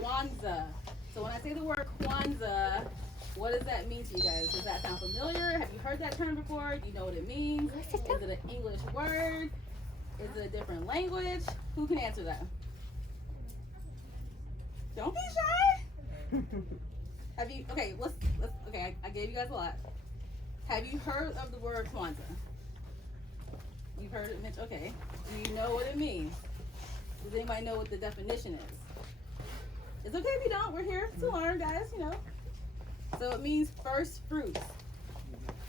Kwanzaa. So when I say the word Kwanzaa, what does that mean to you guys? Does that sound familiar? Have you heard that term before? Do you know what it means? Is it an English word? Is it a different language? Who can answer that? Don't be shy. Have you, okay, okay, I gave you guys a lot. Have you heard of the word Kwanzaa? You've heard it mentioned, okay. Do you know what it means? Does anybody know what the definition is? It's okay if you don't, we're here to learn, guys, you know. So it means first fruits,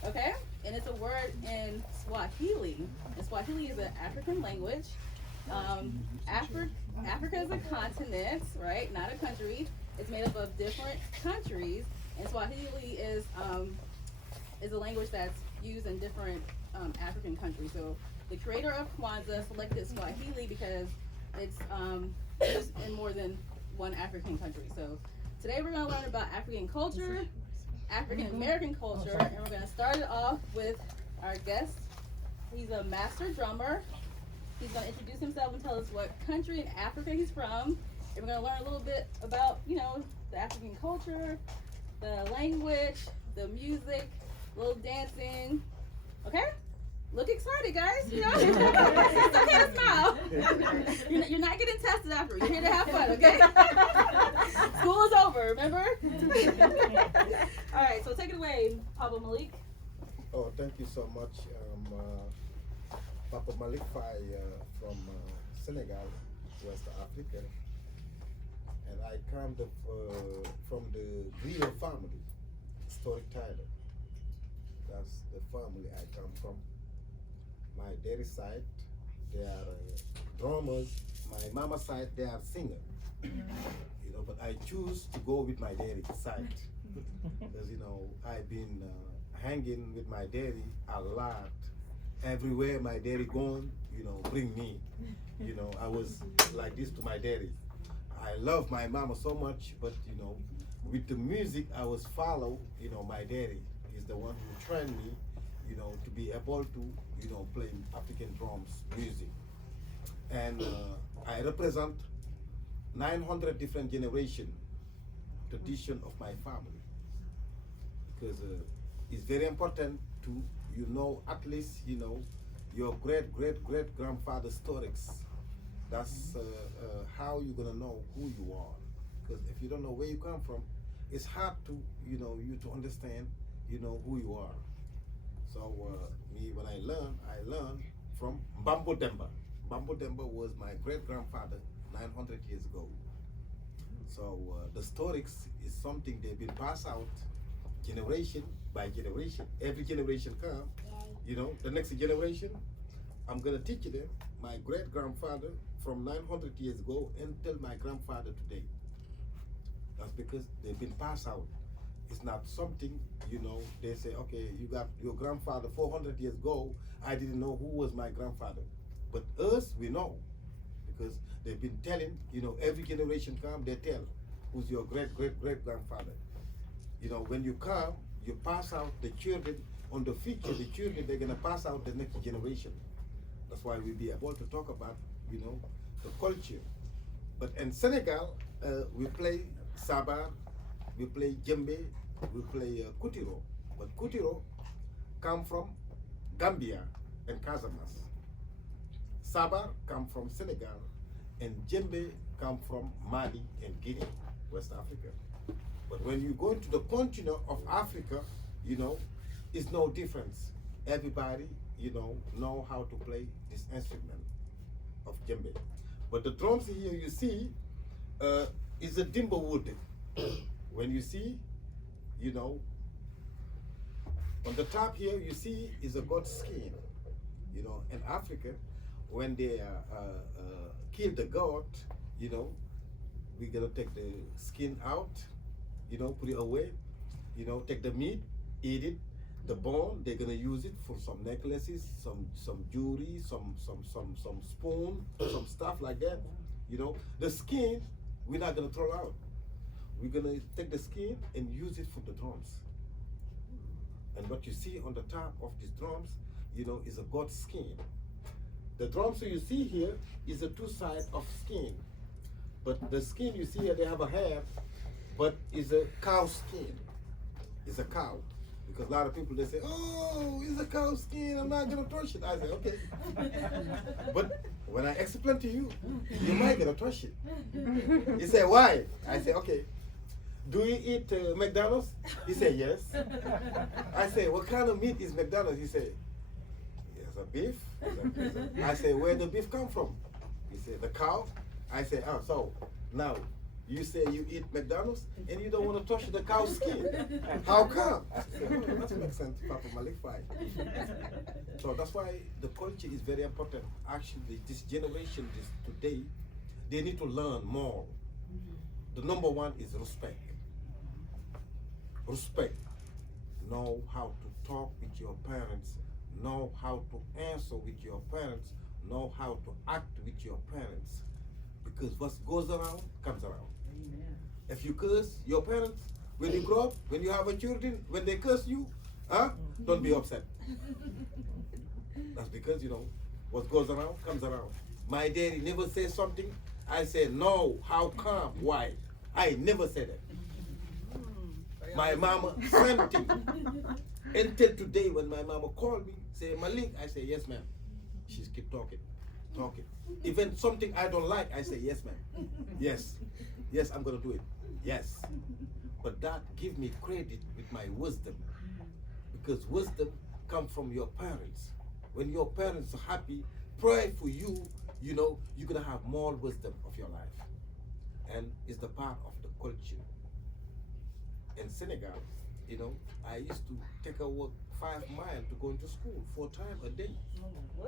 okay? And it's a word in Swahili. And Swahili is an African language. Africa is a continent, right? Not a country. It's made up of different countries. And Swahili is a language that's used in different African countries. So the creator of Kwanzaa selected Swahili because it's used in more than one African country. So today we're going to learn about African culture, African American culture, and we're going to start it off with our guest. He's a master drummer. He's going to introduce himself and tell us what country in Africa he's from. And we're going to learn a little bit about, you know, the African culture, the language, the music, a little dancing. Okay? Look excited, guys. You know, it's okay to smile. You're not getting tested after. You're here to have fun, okay? School is over, remember? All right, so take it away, Papa Malik. Oh, thank you so much. Papa Malik Fai from Senegal, West Africa. And I come from the Griot family, storyteller. That's the family I come from. My daddy side, they are drummers. My mama side, they are singers. You know, but I choose to go with my daddy side because you know I've been hanging with my daddy a lot. Everywhere my daddy gone, you know, bring me. You know, I was like this to my daddy. I love my mama so much, but you know, with the music, I was follow. You know, my daddy is the one who trained me. You know, to be able to, you know, play African drums music. And I represent 900 different generation tradition of my family. Because it's very important to, you know, at least, you know, your great-great-great-grandfather's stories. That's how you're gonna know who you are. Because if you don't know where you come from, it's hard to, you know, you to understand, you know, who you are. So me, when I learned from Bambo Demba. Bambo Demba was my great-grandfather 900 years ago. So the stories is something they've been passed out generation by generation. Every generation come, you know, the next generation, I'm gonna teach them my great-grandfather from 900 years ago until my grandfather today. That's because they've been passed out. It's not something, you know, they say, okay, you got your grandfather 400 years ago. I didn't know who was my grandfather. But us, we know, because they've been telling, you know, every generation come, they tell who's your great-great-great-grandfather. You know, when you come, you pass out the children on the future, the children, they're gonna pass out the next generation. That's why we'll be able to talk about, you know, the culture. But in Senegal, we play sabar, we play djembe, we play kutiro. But kutiro come from Gambia and Casamance. Sabar come from Senegal, and djembe come from Mali and Guinea, West Africa. But when you go into the continent of Africa, you know, it's no difference. Everybody, you know how to play this instrument of djembe. But the drums here you see is a timber wood. When you see, you know, on the top here you see is a goat skin. You know, in Africa, when they kill the goat, you know, we're gonna take the skin out, you know, put it away, you know, take the meat, eat it. The bone, they're gonna use it for some necklaces, some jewelry, some spoon, some stuff like that. You know, the skin we're not gonna throw out. We're gonna take the skin and use it for the drums. And what you see on the top of these drums, you know, is a goat skin. The drums you see here is a two sides of skin. But the skin you see here, they have a hair, but it's a cow skin. It's a cow. Because a lot of people, they say, oh, it's a cow skin, I'm not gonna touch it. I say, okay. But when I explain to you, you might gonna touch it. You say, why? I say, okay. Do you eat McDonald's? He said, yes. I say, what kind of meat is McDonald's? He said, it's a beef. I say, where the beef come from? He said, the cow. I say, oh, so now you say you eat McDonald's and you don't want to touch the cow skin. How come? I say, oh, that makes sense, Papa Malik. Fine. So that's why the culture is very important. Actually, this generation, this today, they need to learn more. The number one is respect. Respect. Know how to talk with your parents. Know how to answer with your parents. Know how to act with your parents. Because what goes around, comes around. Amen. If you curse your parents, when you grow up, when you have a children, when they curse you, don't be upset. That's because, what goes around, comes around. My daddy never says something. I say, no, how come? Why? I never said it. My mama, same thing. Until today, when my mama called me, say, Malik, I say, yes, ma'am. She's keep talking. Even something I don't like, I say, yes, ma'am. Yes. Yes, I'm going to do it. Yes. But that give me credit with my wisdom. Because wisdom comes from your parents. When your parents are happy, pray for you, you're going to have more wisdom of your life. And it's the part of the culture. In Senegal, I used to take a walk 5 miles to go into school 4 times a day.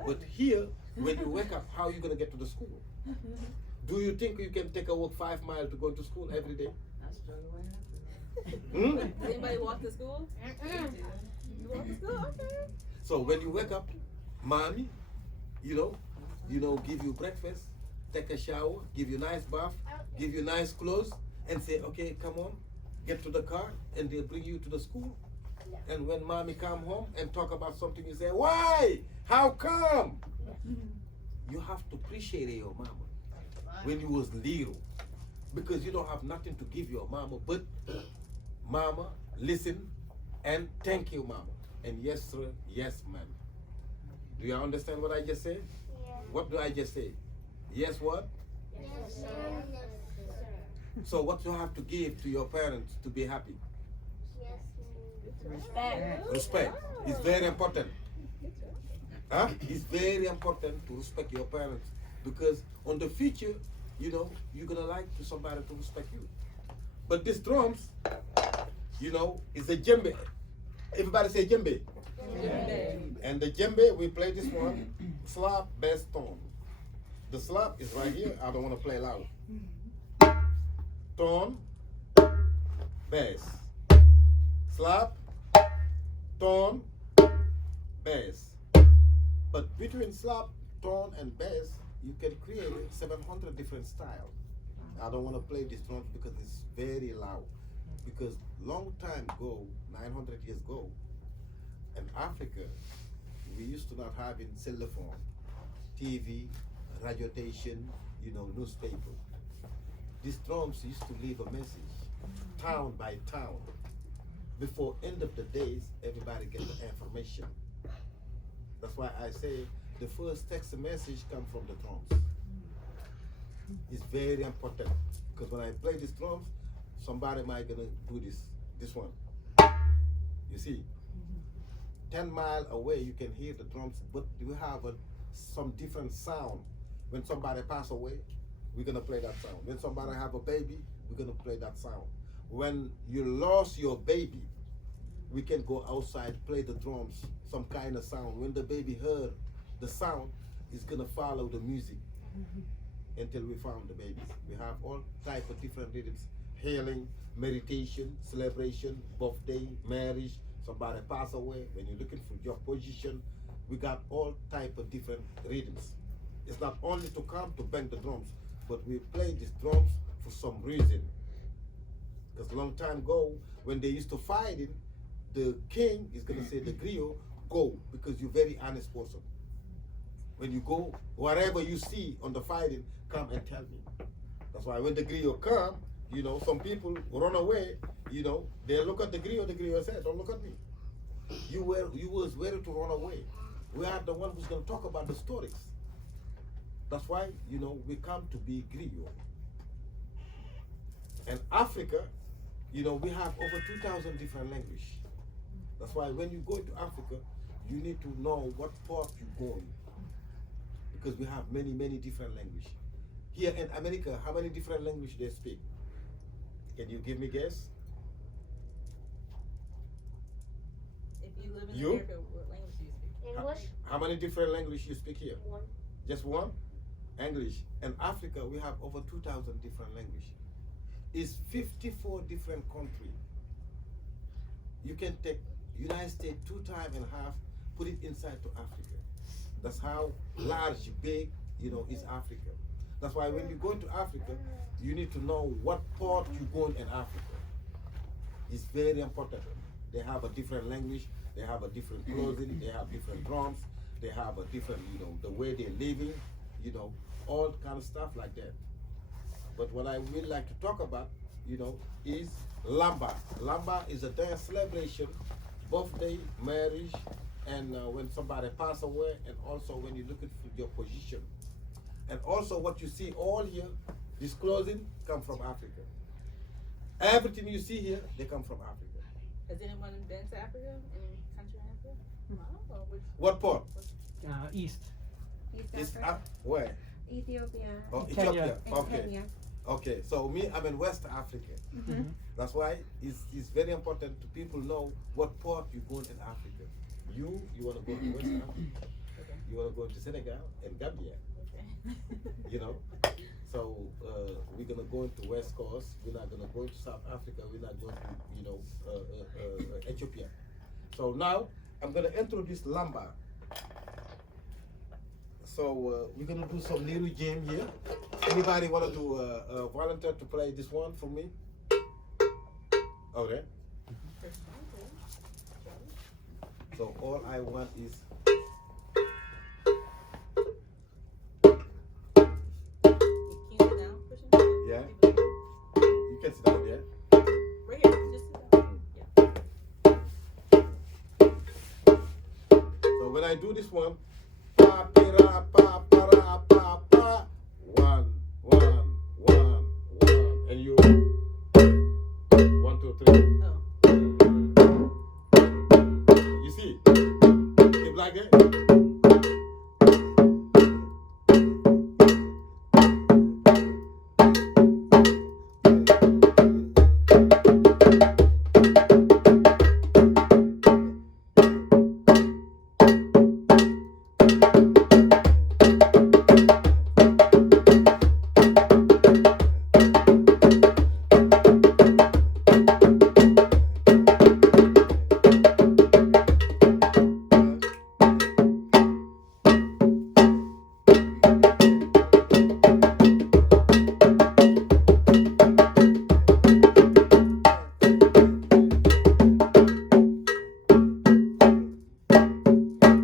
But here, when you wake up, how are you going to get to the school? Do you think you can take a walk 5 miles to go to school every day? I struggle right Does anybody walk to school? You walk to school? Okay. So when you wake up, mommy, give you breakfast, take a shower, give you nice bath, give you nice clothes, and say, okay, come on, get to the car, and they'll bring you to the school. And when mommy come home and talk about something, you say, why? How come? You have to appreciate your mama when you was little, because you don't have nothing to give your mama, but mama, listen, and thank you, mama. And yes, sir, yes, ma'am. Do you understand what I just said? Yeah. What do I just say? Yes, what? Yes, sir. Yes, sir. So what you have to give to your parents to be happy? Yes, Respect. Respect. It's very important. It's very important to respect your parents, because on the future, you're gonna like to somebody to respect you. But these drums, is a djembe. Everybody say djembe. Djembe. And the djembe, we play this one, slap, bass, tone. The slap is right here. I don't want to play loud. Tone, bass. Slap, tone, bass. But between slap, tone, and bass, you can create 700 different styles. I don't want to play this drums because it's very loud. Because long time ago, 900 years ago, in Africa, we used to not have in cell phone, TV, radio station, newspaper. These drums used to leave a message, town by town. Before end of the days, everybody get the information. That's why I say the first text message comes from the drums. It's very important, because when I play these drums, somebody might gonna do this one. You see, 10 miles away you can hear the drums, but we have some different sound. When somebody pass away, we're gonna play that sound. When somebody have a baby, we're gonna play that sound. When you lost your baby, we can go outside, play the drums, some kind of sound. When the baby heard the sound, it's gonna follow the music until we found the babies. We have all type of different rhythms: healing, meditation, celebration, birthday, marriage, somebody pass away, when you're looking for your position. We got all type of different rhythms. It's not only to come to bang the drums, but we play these drums for some reason. Because long time ago, when they used to fight it, the king is gonna say, the griot, go, because you're very honest person. When you go, whatever you see on the fighting, come and tell me. That's why when the griot come, some people run away. They look at the griot said, "Don't look at me. You was ready to run away. We are the one who's going to talk about the stories." That's why we come to be griot. And Africa, we have over 2,000 different languages. That's why when you go to Africa, you need to know what part you're going, because we have many different languages. Here in America, how many different languages they speak? Can you give me a guess? If you live in You? America, what language do you speak? English. How many different languages you speak here? One. Just one? English. In Africa, we have over 2,000 different languages. It's 54 different countries. You can take United States 2.5 times, put it inside to Africa. That's how large, big, is Africa. That's why when you go into Africa, you need to know what part you're going in Africa. It's very important. They have a different language, they have a different clothing, they have different drums, they have a different, the way they're living, all kind of stuff like that. But what I would like to talk about, is Lamba. Lamba is a dance celebration, birthday, marriage, and when somebody pass away, and also when you're looking for your position. And also what you see all here, this clothing come from Africa. Everything you see here, they come from Africa. Has anyone been to Africa? Any country in Africa? No? Or What part? East. It's where? Ethiopia. Oh, Kenya. Ethiopia. And Okay. Kenya. Okay. So me, I'm in West Africa. Mm-hmm. That's why it's very important to people know what part you're going in Africa. You want to go to West Africa. Okay. You want to go to Senegal and Gambia. Okay. So we're gonna go into West Coast. We're not gonna go into South Africa. We're not going to Ethiopia. So now I'm gonna introduce Lamba. So we're gonna do some little game here. Anybody wanna do volunteer to play this one for me? Okay. So all I want is Can you sit down, Christian? Yeah. People- you can sit down there. Right here. Just sit down. Yeah. So when I do this one, pa pira pa para pa pa, one, and you 1, 2, 3. Oh. You see, keep like that.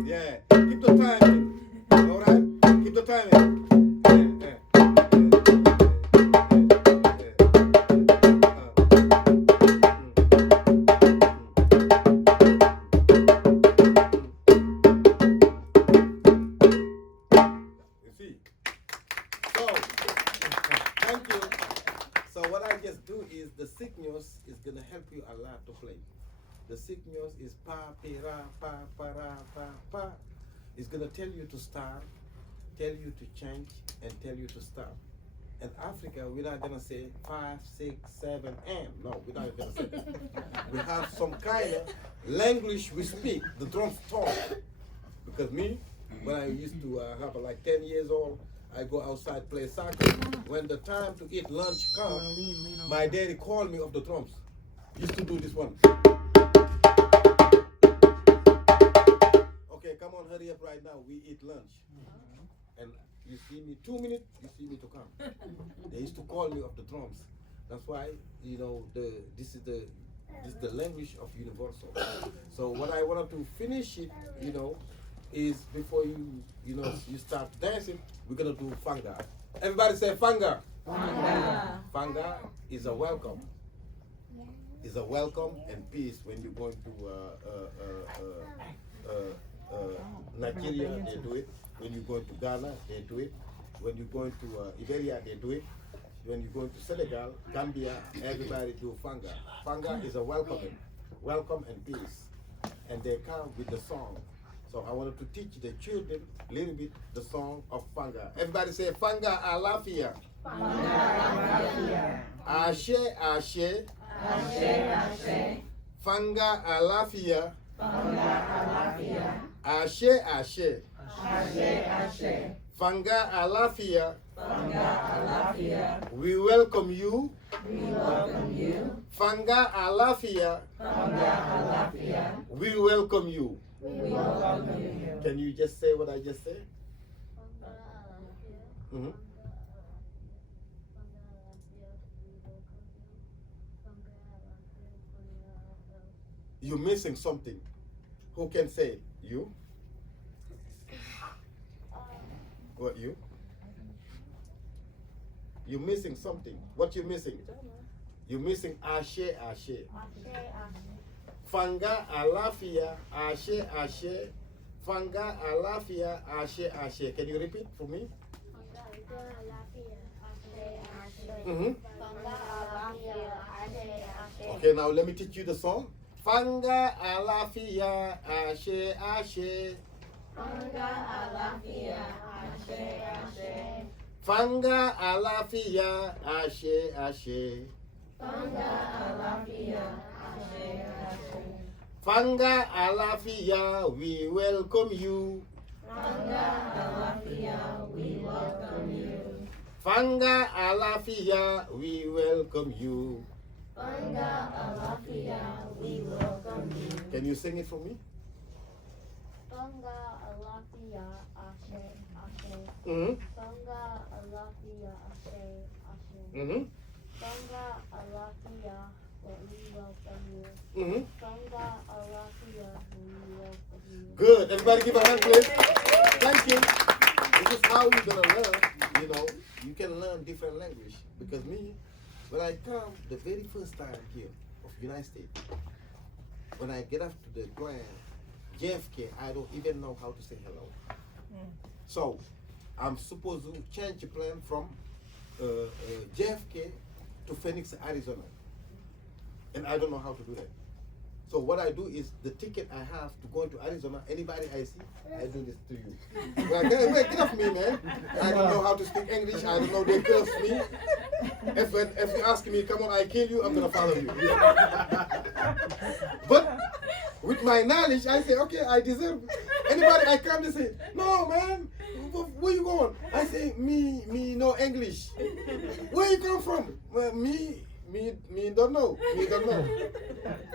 Yeah, keep the timing. All right, keep the timing. You see? So, thank you. So what I just do is the signals is gonna help you a lot to play. The signals is pa pira pa para pa pa. It's gonna tell you to start, tell you to change, and tell you to stop. In Africa, we're not gonna say 5, 6, 7, and no, we're not gonna say that. We have some kind of language we speak. The drums talk. Because me, when I used to have like 10 years old, I go outside play soccer. When the time to eat lunch comes, my daddy called me off the drums. Used to do this one. Okay, come on, hurry up right now. We eat lunch. And you see me 2 minutes, you see me to come. They used to call me off the drums. That's why, this is the language of universal. So what I wanted to finish it, is before you start dancing, we're gonna do fanga. Everybody say fanga. Fanga. Fanga is a welcome. Is a welcome and peace when you go to Nigeria, they do it. When you go to Ghana, they do it. When you go to Iberia, they do it. When you go to Senegal, Gambia, everybody do Fanga. Fanga is a welcome and peace. And they come with the song. So I wanted to teach the children a little bit the song of Fanga. Everybody say Fanga Alafia. Fanga Alafia. Ashe, Ashe. Ashe, Ashe. Fanga Alafia. Fanga Alafia. Ashe, Ashe. Ashe, Ashe. Fanga Alafia. Fanga Alafia. We welcome you. We welcome you. Fanga Alafia. Fanga Alafia. We welcome you. We welcome you. Can you just say what I just said? Mm-hmm. You're missing something. Who can say? You? What, you? You're missing something. What you missing? You're missing Ashe, Ashe. Fanga Alafia, Ashe, Ashe. Fanga Alafia, Ashe, Ashe. Can you repeat for me? Mm-hmm. Okay, now let me teach you the song. Fanga Alafia, Ashe, Ashe. Fanga Alafia. Ashe, Ashe. Fanga Alafia, Ashe, Ashe. Fanga Alafia. Ashe, Ashe. Fanga Alafia, we welcome you. Fanga Alafia, we welcome you. Fanga Alafia, we welcome you. Fanga Alafia, we welcome you. Can you sing it for me? Fanga Alafia, Ashe, Ashe. Mm-hmm. Fanga Alafia, Ashe, Ashe. Mm-hmm. Fanga Alafia, we welcome you. Mm-hmm. Fanga Alafia, we welcome you. Good. Everybody give a hand, please. Thank you. This is how you're gonna learn. You know, you can learn different language. Because me, when I come the very first time here of United States, when I get up to the plane, JFK, I don't even know how to say hello. So I'm supposed to change the plane from JFK to Phoenix, Arizona. And I don't know how to do that. So what I do is the ticket I have to go to Arizona, anybody I see, I do this to you. Like, hey, get off me, man. I don't know how to speak English. I don't know they curse me. If you ask me, come on, I kill you, I'm gonna follow you. But with my knowledge, I say, okay, I deserve. Anybody I come to say, no, man, where you going? I say, me know English. Where you come from? Well, me don't know. Me don't know.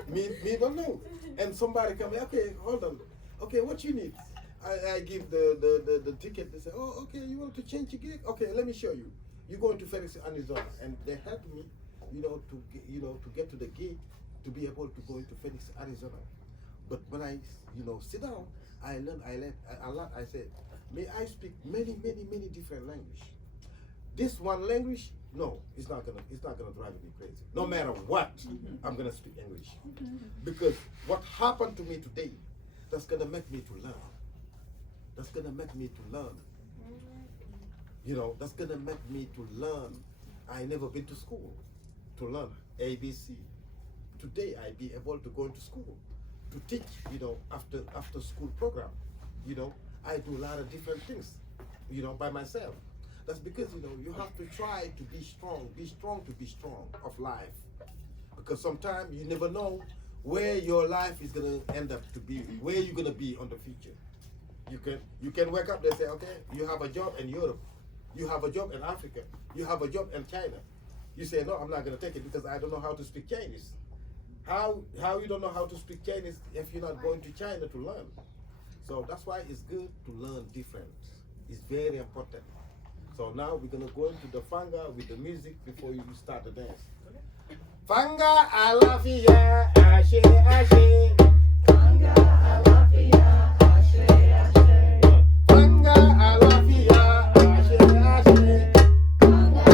Me don't know. And somebody come, okay, hold on. Okay, what you need? I give the ticket. They say, oh, okay, you want to change your gate? Okay, let me show you. You're going to Phoenix, Arizona, and they helped me, to get to the gate to be able to go into Phoenix, Arizona. But when I, sit down, I learned a lot. I said, may I speak many different language. This one language, no, it's not gonna drive me crazy. No matter what, I'm gonna speak English. Because what happened to me today, that's gonna make me to learn. That's gonna make me to learn. That's gonna make me to learn. I never been to school to learn ABC. Today I be able to go into school to teach, after school program. I do a lot of different things, by myself. That's because, you have to try to be strong to be strong of life. Because sometimes you never know where your life is gonna end up to be, where you're gonna be on the future. You can wake up and say, okay, you have a job in Europe, you have a job in Africa, you have a job in China. You say, no, I'm not gonna take it because I don't know how to speak Chinese. How you don't know how to speak Chinese if you're not going to China to learn? So that's why it's good to learn different. It's very important. So now we're gonna go into the Fanga with the music before you start the dance. Fanga Alafia, Ashe, Ashe. Fanga Alafia. Ashe, Ashe. Fanga Alafia, Ashe, Ashe. Fanga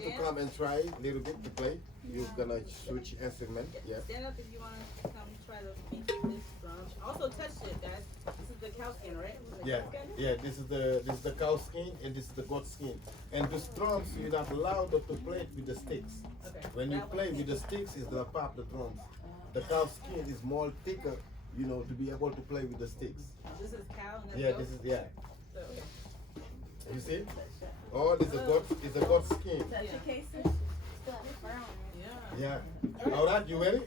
want to come and try a little bit to play? You're gonna switch instrument. Yeah. Stand up if you want to come try to beat this drum. Also touch it, guys. This is the cow skin, right? Yeah, yeah. This is the cow skin and this is the goat skin. And these drums, you're not allowed to play it with the sticks. Okay. When you play with the sticks, it's gonna pop the drums. The cow skin is more thicker, you know, to be able to play with the sticks. This is cow and that's Yeah, goat? this is yeah. So, okay. You see? Oh, it's a goat skin. Touch Yeah. your cases. Yeah. Yeah. All right, you ready?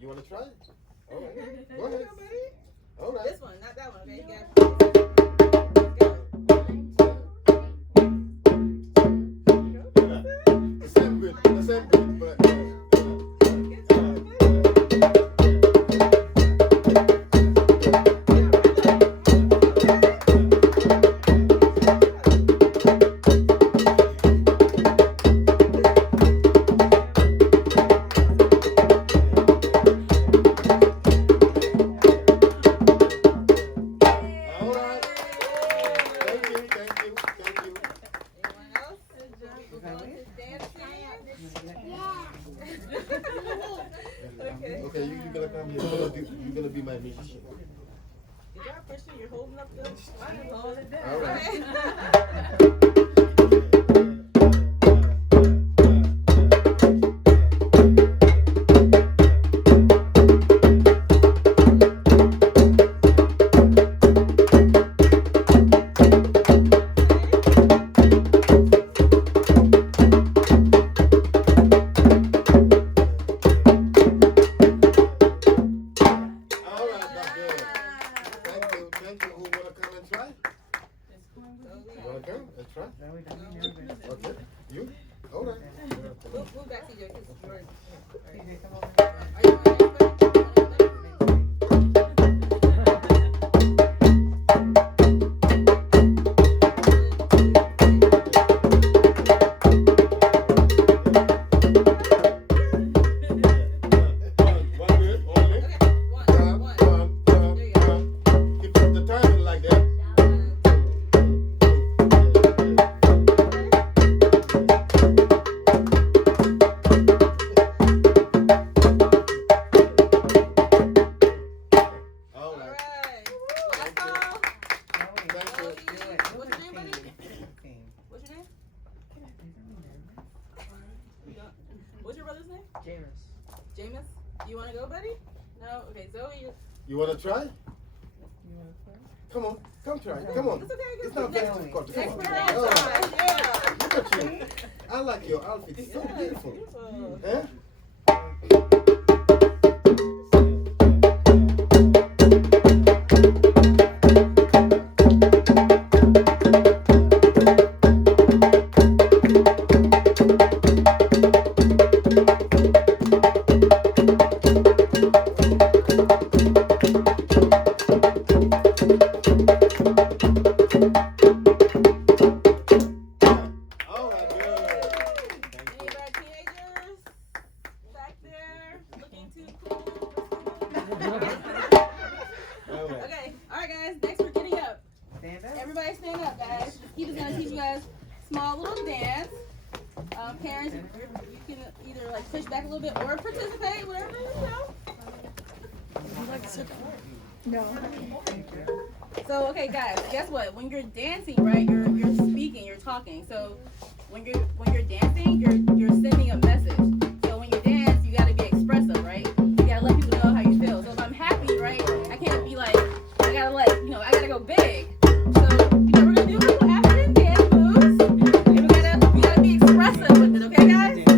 You want to try? All right. Go ahead. All right. This one, not that one, okay? You got The same bit, but okay, you're gonna come here. You're gonna be my musician. Is that Christian? You're holding up the line. Hold it down. All right. Okay, you? All right. Move back to your kids. Are you Jameis, you want to go, buddy? No? Okay, Zoe. You want to try? Come on, come try. Come on. It's okay. It's not very difficult. Come on. Next Oh, yeah. look at you. I like your outfit. It's so beautiful. Beautiful. Eh? Okay, alright guys, next we're getting up. Stand up. Everybody stand up, guys. Keith is going to teach you guys small little dance. Parents, you can either like push back a little bit or participate, whatever you know. Would you like to sit down? No. So okay guys, guess what? When you're dancing, right, you're speaking, you're talking. So when you're dancing, you're sending a message. So when you dance, you gotta be expressive, right? You gotta let people know how you feel. So if I'm happy, right, I can't be like, I gotta go big. So, we're gonna do a little African dance moves. And you gotta be expressive with it, okay guys?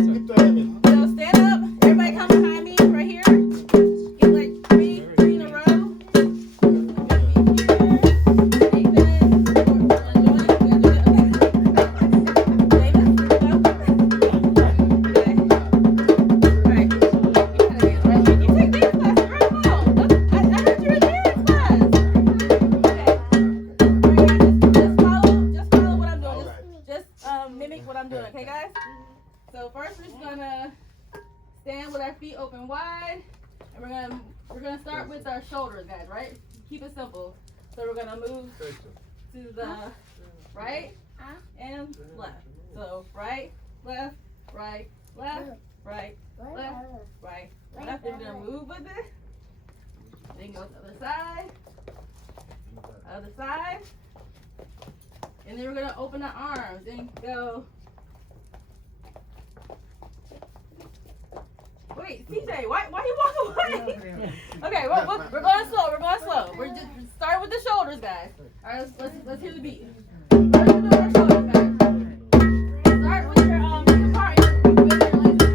wide, and we're gonna start with our shoulders, guys. Right? Keep it simple. So we're gonna move to the right and left. So right, left, right, left, right, left, right, left. Then we're gonna move with it. Then go to the other side, and then we're gonna open our arms and go. Wait, CJ, why you walk away? Okay, we're going slow. We're just starting with the shoulders, guys. All right, let's hear the beat. First, we're doing our shoulders, guys. Start with your part, your legs a bit.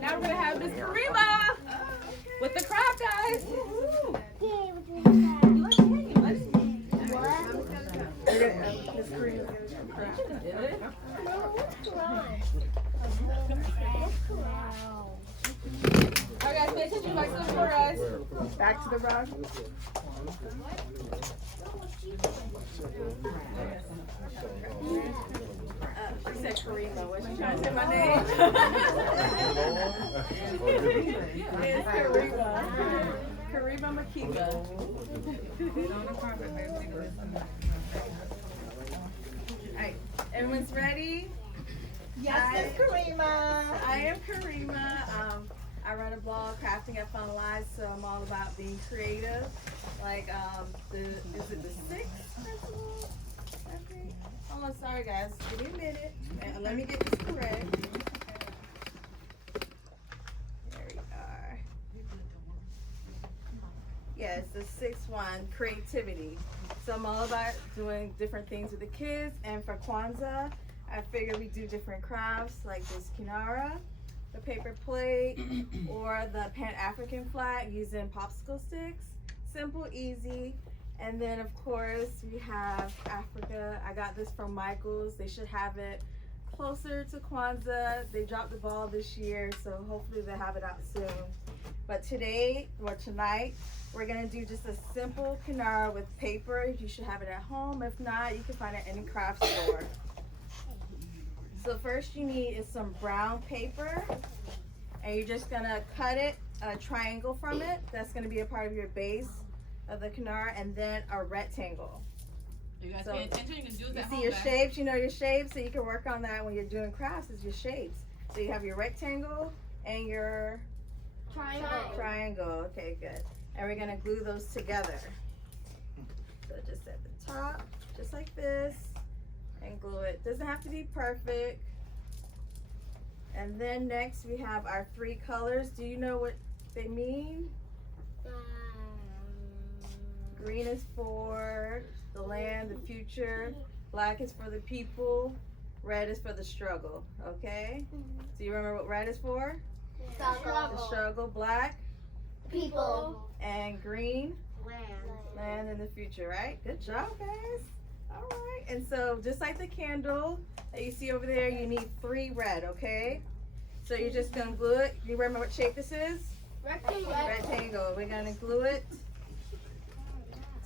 Now we're gonna have Miss Kuruma with the crab, guys. Alright guys, pay attention, like so for us. Back to the rug. She said Kurima. Was she trying to say my name? It's Kurima. Kurima Makika. Alright, everyone's ready? Yes, Miss Kurima. I am Kurima. I run a blog, Crafting at Fun Lives, so I'm all about being creative. Like, is it the 6th festival? Okay. Hold on, sorry guys. Give me a minute. And let me get this correct. There we are. Yes, the 6th one, creativity. So I'm all about doing different things with the kids. And for Kwanzaa, I figured we do different crafts like this kinara, the paper plate, or the Pan-African flag using popsicle sticks. Simple, easy. And then of course we have Africa. I got this from Michael's. They should have it closer to Kwanzaa. They dropped the ball this year, so hopefully they'll have it out soon. But today, or tonight, we're gonna do just a simple kinara with paper. You should have it at home. If not, you can find it in any craft store. So first you need is some brown paper, and you're just gonna cut it, a triangle from it. That's gonna be a part of your base of the kinara, and then a rectangle. You guys So, pay attention, you can do You that. see your shapes, you know your shapes, so you can work on that when you're doing crafts, is your shapes. So you have your rectangle and your triangle. Okay, good. And we're gonna glue those together. So just at the top, just like this, and glue it. Doesn't have to be perfect. And then next we have our 3 colors. Do you know what they mean? Green is for the land, the future. Black is for the people. Red is for the struggle. Okay? Do you remember what red is for? The struggle. Black People. and green, Land. land in the future, right? Good job, guys. All right. And so just like the candle that you see over there, you need 3 red, okay? So you're just gonna glue it. You remember what shape this is? Rectangle. Rectangle. We're gonna glue it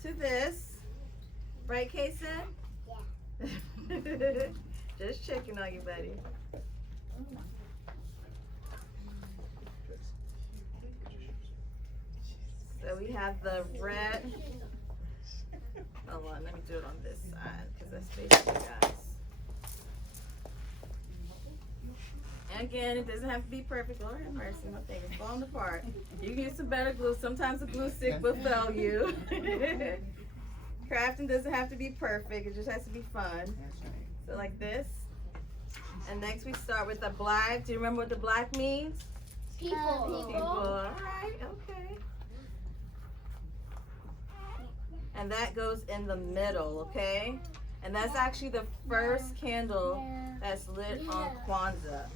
to this. Right, Kason? Yeah. Just checking on you, buddy. So we have the red. Hold on, let me do it on this side because that's facing you guys. And again, it doesn't have to be perfect. Lord have mercy, my thing is falling apart. You can use some better glue. Sometimes a glue stick will fail you. Crafting doesn't have to be perfect. It just has to be fun. So like this. And next we start with the black. Do you remember what the black means? People. All right, okay. And that goes in the middle, okay? And that's actually the first candle that's lit on Kwanzaa.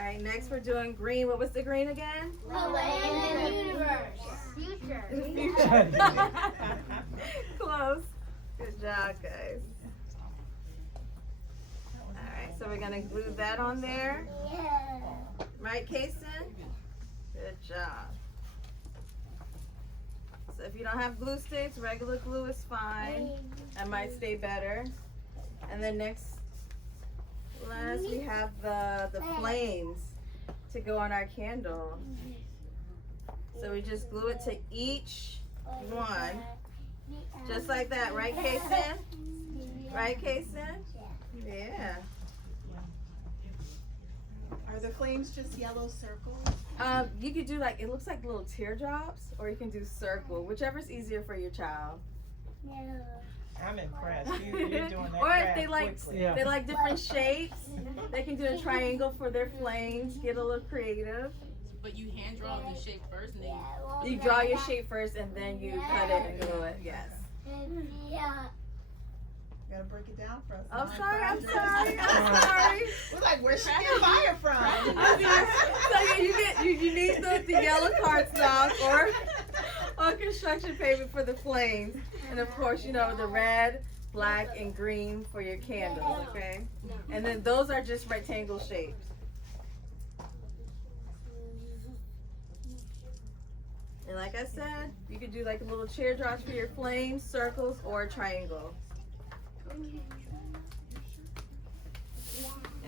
All right, next we're doing green. What was the green again? The land and the universe. Future. Close. Good job, guys. All right, so we're gonna glue that on there. Right, Kason? Good job. So if you don't have glue sticks, regular glue is fine. That might stay better. And then last we have the flames to go on our candle. So we just glue it to each one. Just like that, right, Kason? Right, Kason? Yeah. Are the flames just yellow circles? You could do like, it looks like little teardrops, or you can do circle, whichever's easier for your child. I'm impressed. You're doing that. Or if they like, quickly. they like different shapes, they can do a triangle for their flames, get a little creative. But you hand draw the shape first and then You draw your shape first and then you cut it and glue it, yes. You gotta break it down for us. I'm sorry. We're like, where's she getting fire from? So you need the yellow cardstock or construction paper for the flames. And of course, you know, the red, black, and green for your candles, okay? And then those are just rectangle shapes. And like I said, you could do like a little teardrops for your flames, circles, or a triangle.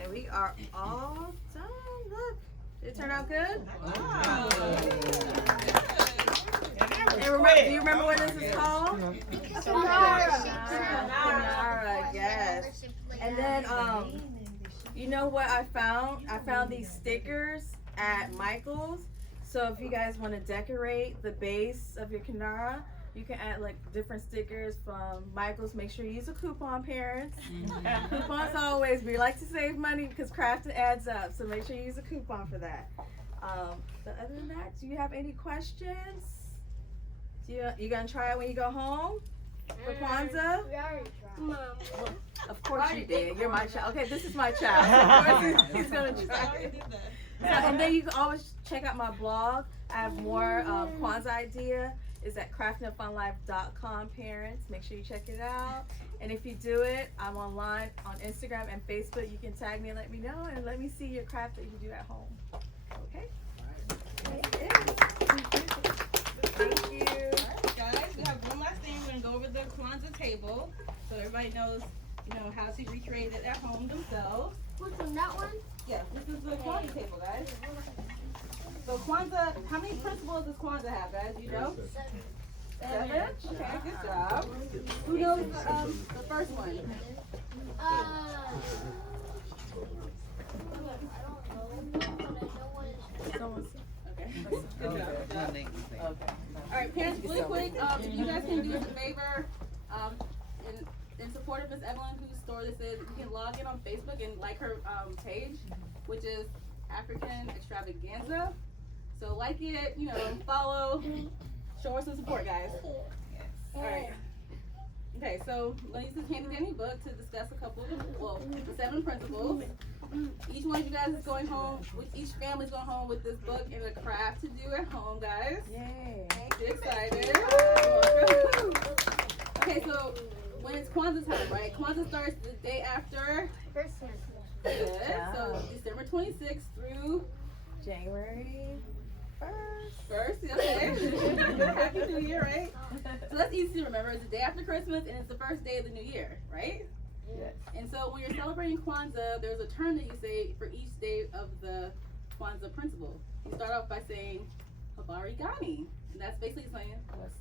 And we are all done. Look, did it turn out good? Wow. And remember, do you remember what this is called? Kinara, yes. And then, you know what I found? I found these stickers at Michael's. So if you guys want to decorate the base of your kinara, you can add like different stickers from Michael's. Make sure you use a coupon, parents. Coupons always. We like to save money because crafting adds up. So make sure you use a coupon for that. But other than that, do you have any questions? You gonna try it when you go home for Kwanzaa? We already tried. Of course you did. You're my child. Okay, this is my child. So of course he's gonna try it. So, and then you can always check out my blog. I have more Kwanzaa idea. is at craftingfunlife.com. Parents, make sure you check it out. And if you do it, I'm online on Instagram and Facebook. You can tag me and let me know, and let me see your craft that you do at home. Okay? Thank you. Alright, guys, we have one last thing. We're gonna go over the Kwanzaa table, so everybody knows, how to recreate it at home themselves. Which one? That one? Yeah, this is the Kwanzaa table, guys. So Kwanzaa, how many principles does Kwanzaa have, guys? You know? 7? Okay, good job. Who knows the first one? I don't know, but I know what it is. Okay. Good job. Good job. Okay. All right, parents, really quick, if you guys can do us a favor, in support of Miss Evelyn, whose store this is, you can log in on Facebook and like her page, which is African Extravaganza. So like it, follow, show us some support, guys. All right. Okay, so let's use this handy dandy book to discuss a couple of the 7 principles. Each one of you guys is going home, each family's going home with this book and a craft to do at home, guys. Yay. Get excited. Okay, so when it's Kwanzaa time, right? Kwanzaa starts the day after. Christmas. Good. So December 26th through January 1st. okay. Happy New Year, right? So that's easy to remember. It's the day after Christmas and it's the first day of the new year, right? Yes. And so when you're celebrating Kwanzaa, there's a term that you say for each day of the Kwanzaa principle. You start off by saying Habari Gani. And that's basically saying,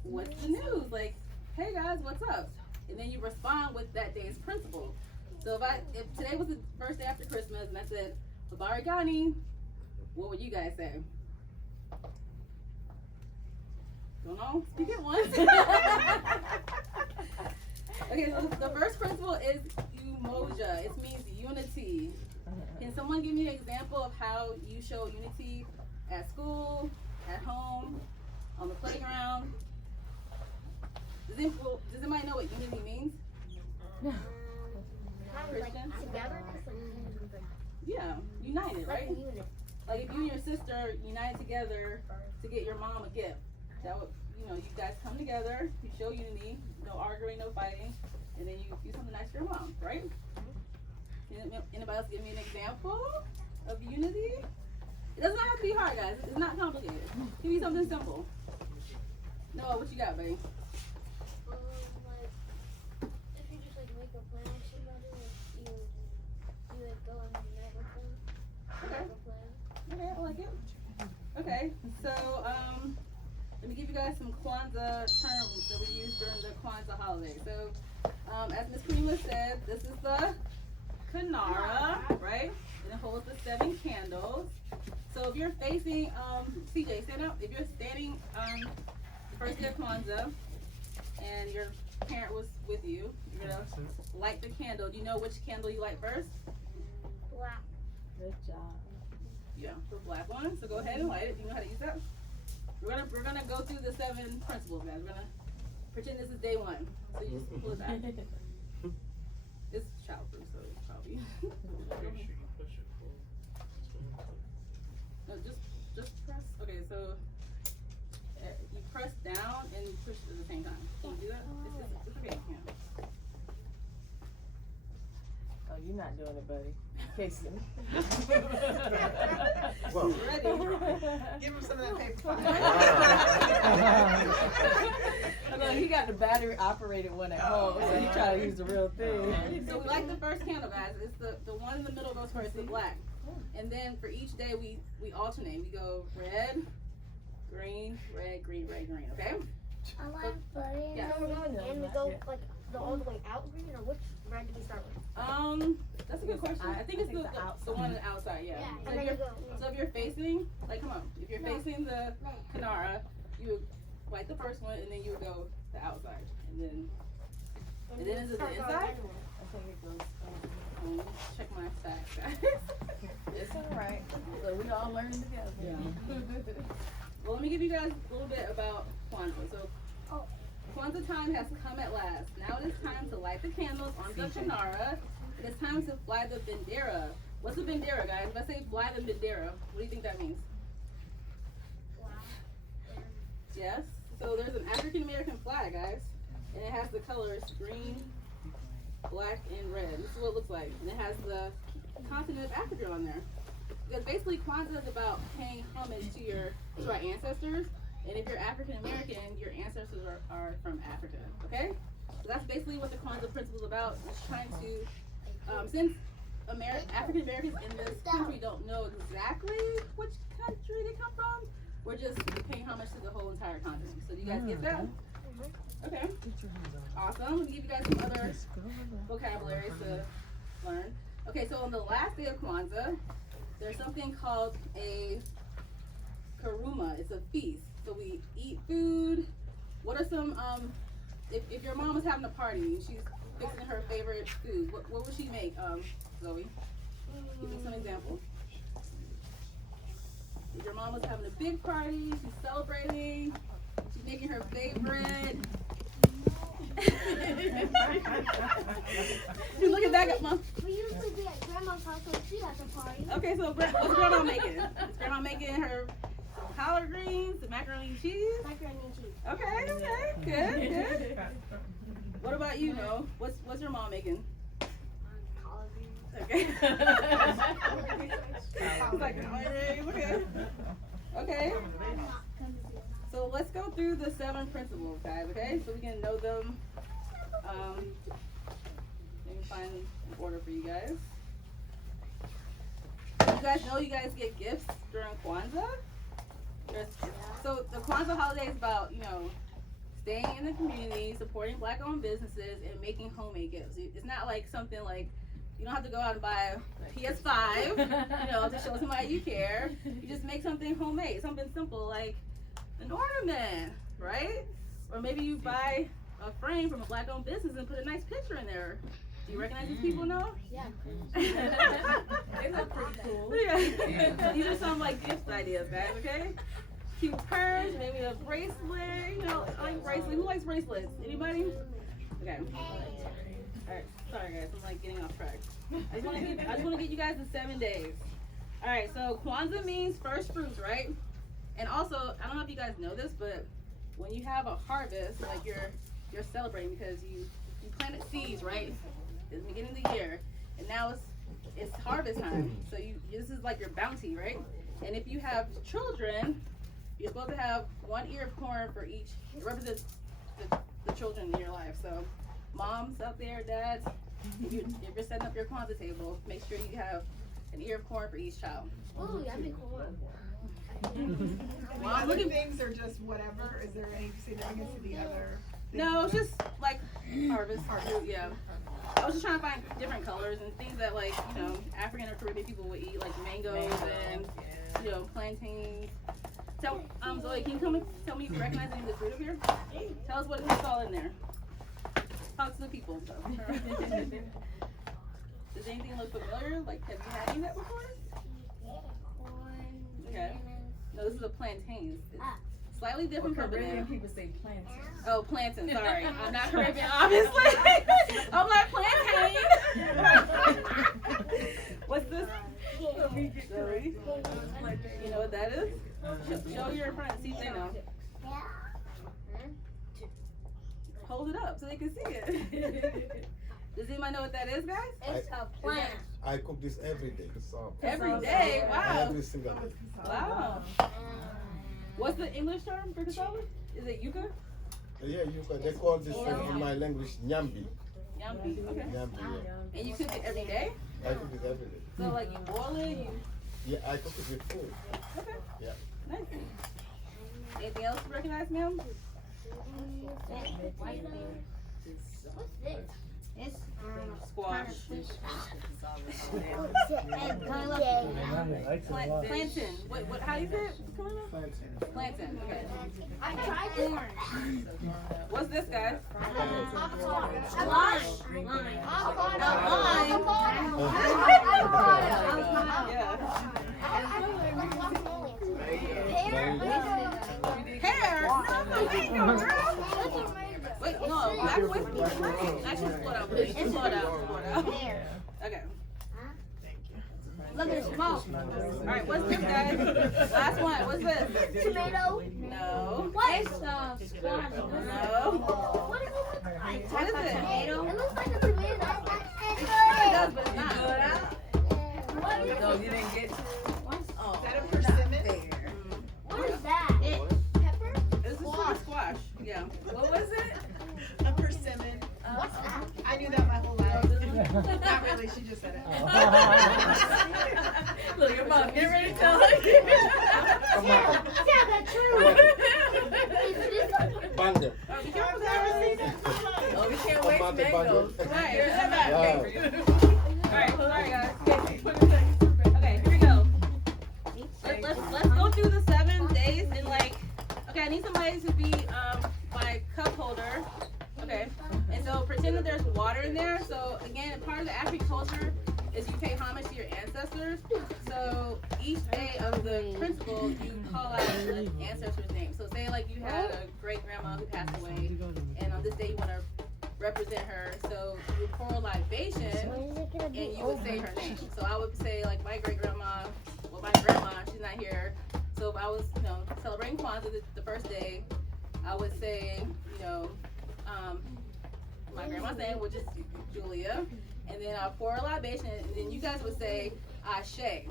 what's the news? Like, hey guys, what's up? And then you respond with that day's principle. So if today was the first day after Christmas and I said Habari Gani, what would you guys say? Don't know. Speak at once. Okay, so the first principle is Umoja. It means unity. Can someone give me an example of how you show unity at school, at home, on the playground? Does anybody know what unity means? Christian? Together? Yeah, united, right? Like if you and your sister united together to get your mom a gift, that would, you guys come together, you show unity, no arguing, no fighting, and then you do something nice for your mom, right? Can anybody else give me an example of unity? It doesn't have to be hard, guys. It's not complicated. Give me something simple. Noah, what you got, babe? If you just make a plan with somebody, you go and unite with them. Okay. Make a plan. Okay, I like it. Okay, so let me give you guys some Kwanzaa terms that we use during the Kwanzaa holiday. So, as Miss Kuruma said, this is the Kinara, right? And it holds the 7 candles. So if you're facing, CJ, stand up. If you're standing the first day of Kwanzaa and your parent was with you, you're gonna light the candle. Do you know which candle you light first? Black. Good job. Yeah, the black one. So go ahead and light it. Do you know how to use that? We're gonna go through the 7 principles, guys. We're gonna pretend this is day 1. So you just pull it back. It's childproof, so it's probably. No, just press. Okay, so you press down and push at the same time. Can you do that? It's okay. Yeah. Oh, you're not doing it, buddy. Casey. Well, Ready? Give him some of that paper. I know he got the battery operated one at home, so he try to use the real thing. So we light the first candle, guys. It's the one in the middle goes first, the black. And then for each day we alternate. We go red, green, red, green, red, green. Okay? I like buddy. Yeah. And we go like all the way out green, or which red do we start with? That's a good question. I think it's the one on the outside, yeah. Yeah, So and if then you're, you go. so if you're facing, like, come on, if you're facing the Kinara, you would light the first one, and then you would go the outside, and then is it the inside? I think it goes. Check my facts, guys. It's all right. So we all learning together. Yeah. Well, let me give you guys a little bit about Kwanzaa. So, Kwanzaa time has come at last. Now it is time to light the candles on the Kinara. It is time to fly the Bendera. What's the Bendera, guys? If I say fly the Bendera, what do you think that means? Yes. So there's an African American flag, guys, and it has the colors green, black, and red. This is what it looks like, and it has the continent of Africa on there. Because basically Kwanzaa is about paying homage to our ancestors, and if you're African American, your ancestors are from Africa. Okay, so that's basically what the Kwanzaa principle is about. It's trying to, since African Americans in this country don't know exactly which country they come from, we're just paying homage to the whole entire continent. So do you guys get that? Okay. Awesome. Let me give you guys some other vocabulary to learn. Okay, so on the last day of Kwanzaa, there's something called a Kuruma. It's a feast. So we eat food. What are some, if your mom was having a party and she's fixing her favorite food, what would she make, Zoe? Give me some examples. If your mom was having a big party, she's celebrating, she's making her favorite. She's looking back at mom. We usually be at grandma's house when she has a party. Okay, so what's grandma making? Is grandma making her collard greens, the macaroni and cheese? Macaroni and cheese. Okay, good. What about you, Noah? What's your mom making? Collard greens. Okay. Like collard greens, okay. Okay. So let's go through the 7 principles, guys, okay? So we can know them. Let me find an order for you guys. You guys know you guys get gifts during Kwanzaa? So the Kwanzaa holiday is about, staying in the community, supporting Black-owned businesses, and making homemade gifts. It's not like something like, you don't have to go out and buy a PS5, to show somebody you care. You just make something homemade, something simple like an ornament, right? Or maybe you buy a frame from a Black-owned business and put a nice picture in there. Do you recognize these people, no? Yeah. They look pretty cool. Yeah. These are some gift ideas, guys, okay? Cute purse, maybe a bracelet, I like bracelets. Who likes bracelets? Anybody? Okay. Alright, sorry guys, I'm getting off track. I just want to get you guys the 7 days. Alright, so Kwanzaa means first fruits, right? And also, I don't know if you guys know this, but when you have a harvest, you're celebrating because you planted seeds, right? It's the beginning of the year, and now it's harvest time. So this is like your bounty, right? And if you have children, you're supposed to have 1 ear of corn for each. It represents the children in your life. So moms out there, dads, if you're setting up your Kwanzaa table, make sure you have an ear of corn for each child. Ooh, that'd be cool. The other things are just whatever. Is there any significance to the other? No, it's just like harvest. Yeah. I was just trying to find different colors and things that African or Caribbean people would eat, like mangoes and plantains. Zoe, can you tell me if you recognize any of the fruit over here? Tell us what it's all in there. Talk to the people. Does anything look familiar? Have you had any of that before? Corn. Okay. No, this is a plantain. It's slightly different from banana. People say plantain. Oh, plantain. Sorry, I'm not Caribbean, obviously. I'm like plantain. What's this? Zoe? You know what that is? Show your friends. See if they know. Hold it up so they can see it. Does anybody know what that is, guys? It's a plant. I cook this every day. Every day. Wow. Every single day. Wow. What's the English term for cassava? Is it yuca? Yeah, they call this in my language nyambi. Yummy. Okay. Nyambi, yeah. And you cook it every day? I cook it every day. So you boil it, Yeah, I cook it with food. Okay. Yeah. Nice. Anything else you recognize, ma'am? What's this? It's Squash. Plantain. What? How do you say it? Plantain. Okay. I tried corn. What's this, guys? Hair. Wait, no. Back with. Actually, slow down, please. Slow down. Okay. Look, they're small. Alright, what's this, guys? Last one. What's this? Tomato. No. What? It's squash. No. What does it look like? What is it? Tomato. It looks like a tomato. It does, but it's not. What is No, it? you didn't get. Oh, Is that a persimmon? fair. What is that? Pepper? It's a squash. Yeah. What was it? A persimmon. What's that? I knew that my whole No, life. this one. Not really, she just said it. Look, your mom, get ready to tell her. Yeah, that's true. Is this a Banda. Oh, be careful, guys. Oh, we can't waste Tomate mangoes. bundle. Right. Here's that back. Yeah. Alright, sorry guys. Okay, here we go. Let's go through the 7 days and like, okay, I need somebody to be my cup holder. Okay, and so pretend that there's water in there. So again, part of the African culture is you pay homage to your ancestors. So each day of the principle, you call out an ancestor's name. So say like you had a great grandma who passed away, and on this day you want to represent her. So you would pour a libation, and you would say her name. So I would say like my great grandma, well my grandma, she's not here. So if I was, celebrating Kwanzaa the first day, I would say, my grandma's name, which is Julia, and then I'll pour a libation, and then you guys would say Ashe.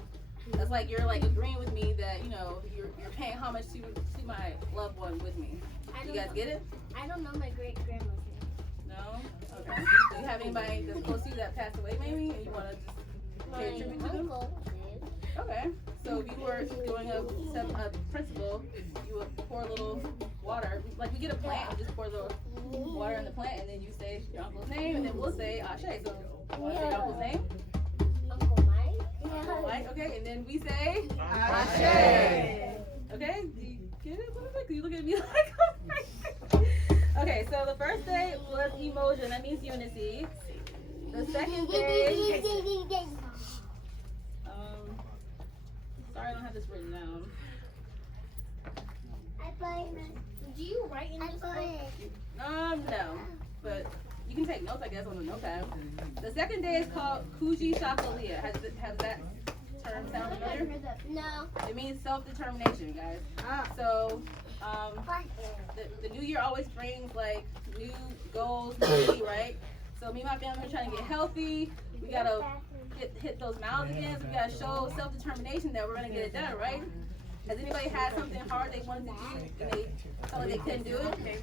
That's like you're like agreeing with me that you're paying homage to my loved one with me. You guys get it? I don't know my great grandma's name. No? Okay. Do you have anybody that's close to you that passed away maybe, and you want to just pay tribute to them? Uncle did. Okay. So if you were doing a principle, you would pour a little water. Like we get a plant, you just pour the water in the plant, and then you say your uncle's name, and then we'll say Ashe. So you want to say your uncle's name? Uncle Mike? Uncle Mike, okay, and then we say Ashe. Okay, do you get it? What is it? You look at me like, oh my God. Okay, so the first day was Umoja, that means unity. The second day, sorry I don't have this written down. Do you write in this book? No, but you can take notes, I guess, on the notepad. The second day is called Kuji Shakalia. Has that term sound familiar? No. It means self-determination, guys. So, the new year always brings like new goals, right? So me and my family are trying to get healthy. We gotta hit those miles again. So we gotta show self-determination that we're gonna get it done, right? Has anybody had something hard they wanted to do and they felt like they couldn't do it?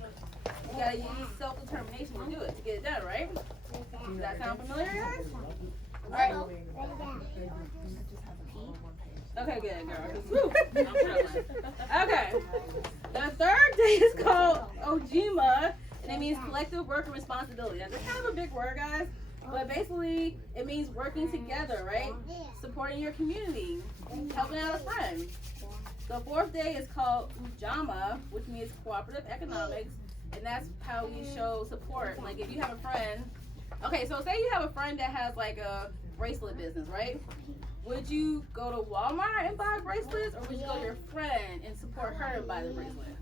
You gotta use self-determination to do it, to get it done, right? Does that sound familiar, guys? Alright. Okay, good, girl. Woo. I'm struggling. Okay. The third day is called Ojima, and it means collective work and responsibility. Now, that's kind of a big word, guys, but basically it means working together, right? Supporting your community, helping out a friend. The fourth day is called Ojima, which means cooperative economics, and that's how we show support. Like if you have a friend, okay, so say you have a friend that has like a bracelet business, right? Would you go to Walmart and buy bracelets, or would you go to your friend and support her and buy the bracelet?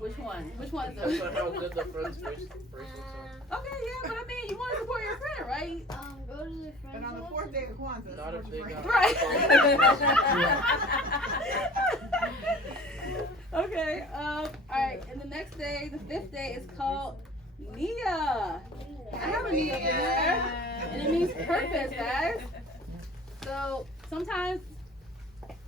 Which one? Which one is Depends it? on how good the friend's bracelets are. Okay, yeah, but I mean, you want to support your friend, right? Go to the friend's But on the house. fourth day of Kwanzaa, Not if they got Right. Okay. All right. And the next day, the fifth day, is called Nia. I have a Nia in there, and it means purpose, guys. So sometimes,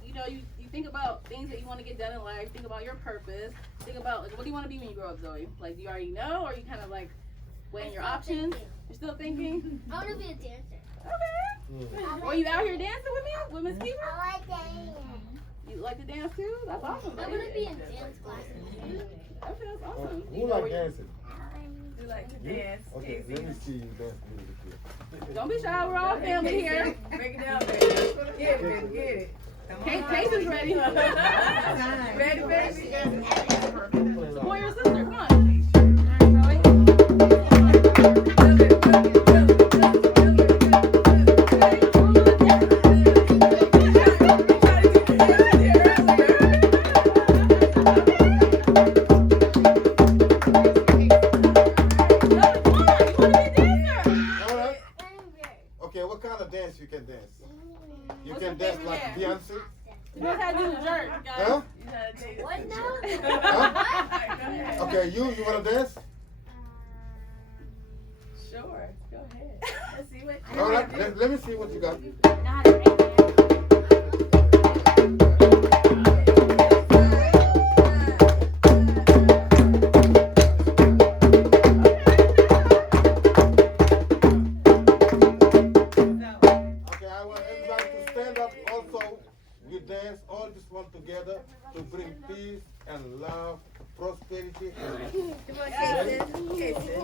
you think about things that you want to get done in life. Think about your purpose. Think about like, what do you want to be when you grow up, Zoe? Like, do you already know, or are you kind of like weighing your options? You're still thinking. I want to be a dancer. Okay. Were you out here dancing with me, with Miss Kiva? I like dancing. You like to dance too? That's awesome. I'm baby. gonna be in dance classes. Okay, that's awesome. Who like dancing? You like to dance. Okay, let me see you dance a little bit. Don't be shy. We're all family here. Break it down, baby. Get it, get it. Case is ready. Ready, baby? Support your sister. Come on. Okay, you wanna dance? Sure. Go ahead. Let's see what All right, let me see what you got. Not right now. Okay, I want everybody to stand up also. We dance all this one together to bring peace and love, prosperity. Come on, Casey.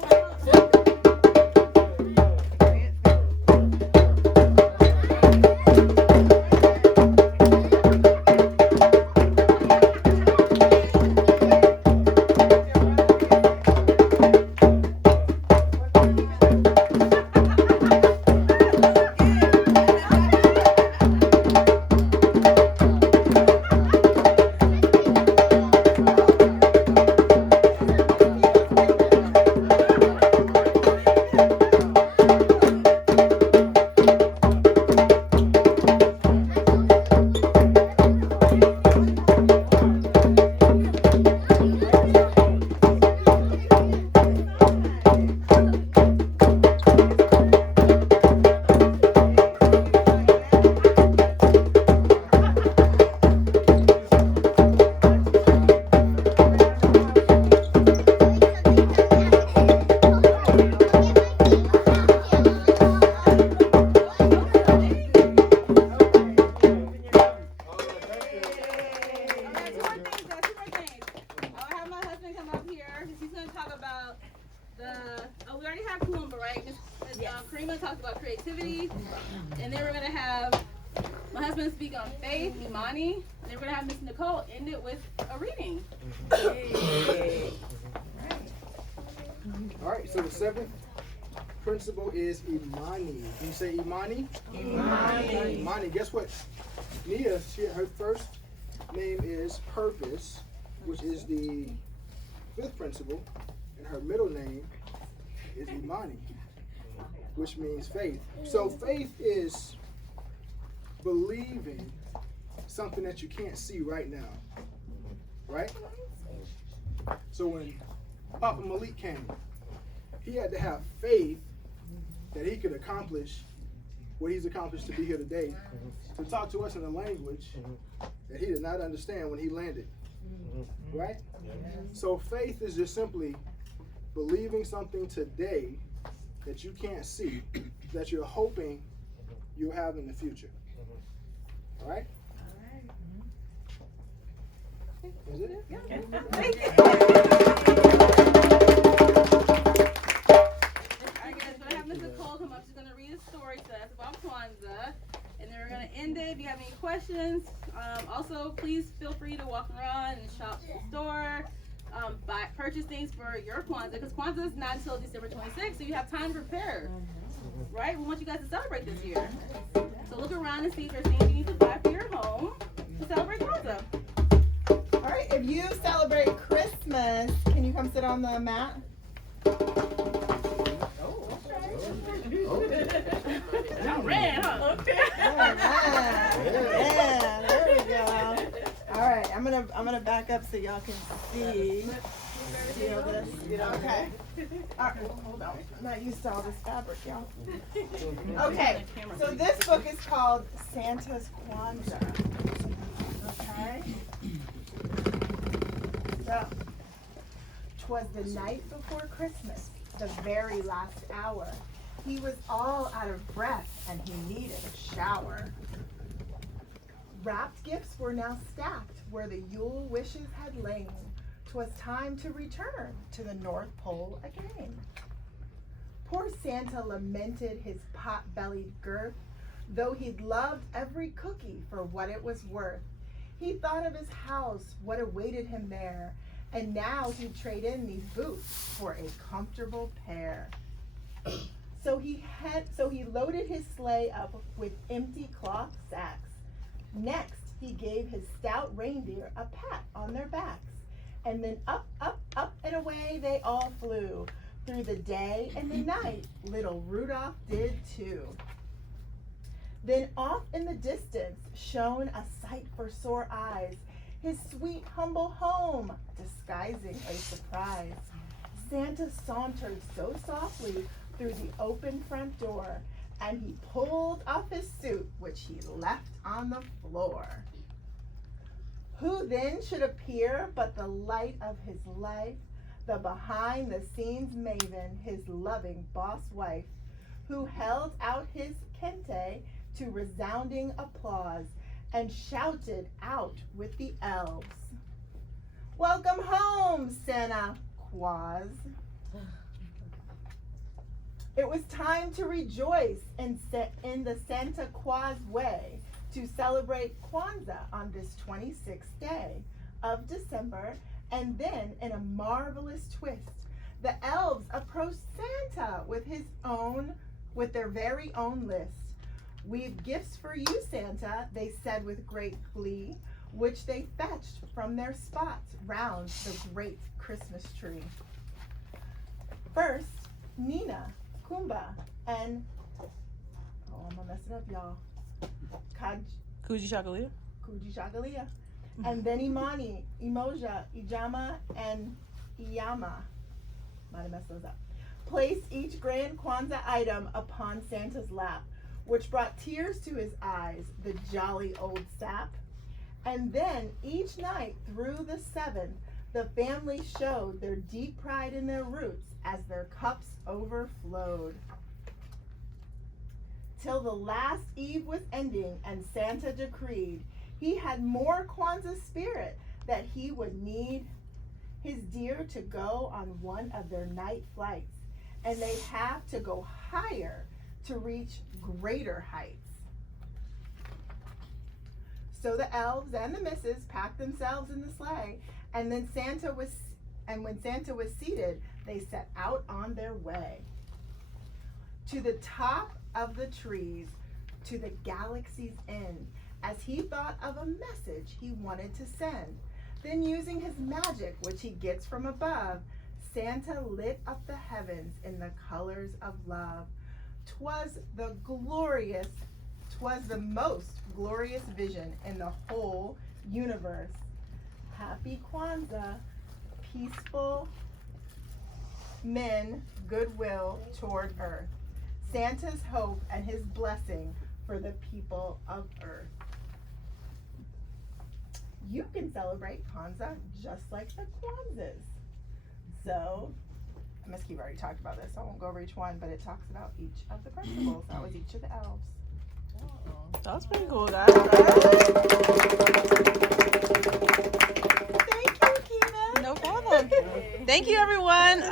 We already have Kuruma, right? Kuruma talked about creativity, and then we're gonna have my husband speak on faith, Imani, and then we're gonna have Miss Nicole end it with a reading. All right, so the seventh principle is Imani. Can you say Imani? Imani. Imani. Guess what? Nia, her first name is Purpose, which is the fifth principle, and her middle name is Imani, which means faith. So faith is believing something that you can't see right now, right? So when Papa Malik came, he had to have faith that he could accomplish what he's accomplished to be here today, to talk to us in a language that he did not understand when he landed, right? So faith is just simply believing something today that you can't see, that you're hoping you'll have in the future. All right? Is it? Thank you. Alright guys, we're gonna have Miss Nicole come up. She's gonna read a story to us about Kwanzaa. And then we're gonna end it. If you have any questions, also please feel free to walk around and shop at the store. Purchase things for your Kwanzaa, because Kwanzaa is not until December 26th, so you have time to prepare. Right? We want you guys to celebrate this year. So look around and see if there's things you need to buy for your home to celebrate Kwanzaa. All right, if you celebrate Christmas, can you come sit on the mat? Y'all ran, huh? Yeah, there we go. All right, I'm gonna back up so y'all can see. Feel this. Okay. All right, hold on. I'm not used to all this fabric, y'all. Okay. So this book is called Santa's Kwanzaa. Okay. So, 'twas the night before Christmas, the very last hour. He was all out of breath and he needed a shower. Wrapped gifts were now stacked where the Yule wishes had lain. 'Twas time to return to the North Pole again. Poor Santa lamented his pot-bellied girth, though he'd loved every cookie for what it was worth. He thought of his house, what awaited him there, and now he'd trade in these boots for a comfortable pair. So he loaded his sleigh up with empty cloth sacks. Next, he gave his stout reindeer a pat on their backs. And then up, up, up, and away they all flew. Through the day and the night, little Rudolph did too. Then off in the distance shone a sight for sore eyes. his sweet, humble home, disguising a surprise. Santa sauntered so softly through the open front door, and he pulled off his suit, which he left on the floor. Who then should appear but the light of his life, the behind-the-scenes maven, his loving boss wife, who held out his kente to resounding applause and shouted out with the elves, "Welcome home, Santa Claus." It was time to rejoice in the Santa Claus way, to celebrate Kwanzaa on this 26th day of December, and then in a marvelous twist, the elves approached Santa with their very own list. "We've gifts for you, Santa," they said with great glee, which they fetched from their spots round the great Christmas tree. First, Nina, Kumba, and I'm gonna mess it up, y'all. Kuji Shagalia. And then Imani, Umoja, Ojima, and Iyama. Might have messed those up. Placed each grand Kwanzaa item upon Santa's lap, which brought tears to his eyes, the jolly old sap. And then each night through the 7th, the family showed their deep pride in their roots as their cups overflowed. Till the last eve was ending and Santa decreed he had more Kwanzaa spirit, that he would need his dear to go on one of their night flights, and they'd have to go higher to reach greater heights. So the elves and the misses packed themselves in the sleigh, and when Santa was seated, they set out on their way. To the top of the trees, to the galaxy's end, as he thought of a message he wanted to send. Then using his magic, which he gets from above, Santa lit up the heavens in the colors of love. 'Twas the most glorious vision in the whole universe. Happy Kwanzaa, peaceful men, goodwill toward earth. Santa's hope and his blessing for the people of earth. You can celebrate Kwanzaa just like the Kwanzaas. So, Miss Keeve already talked about this, so I won't go over each one, but it talks about each of the principles. That was each of the elves. That was pretty cool, guys. Thank you, Kina. No problem. Thank you, everyone.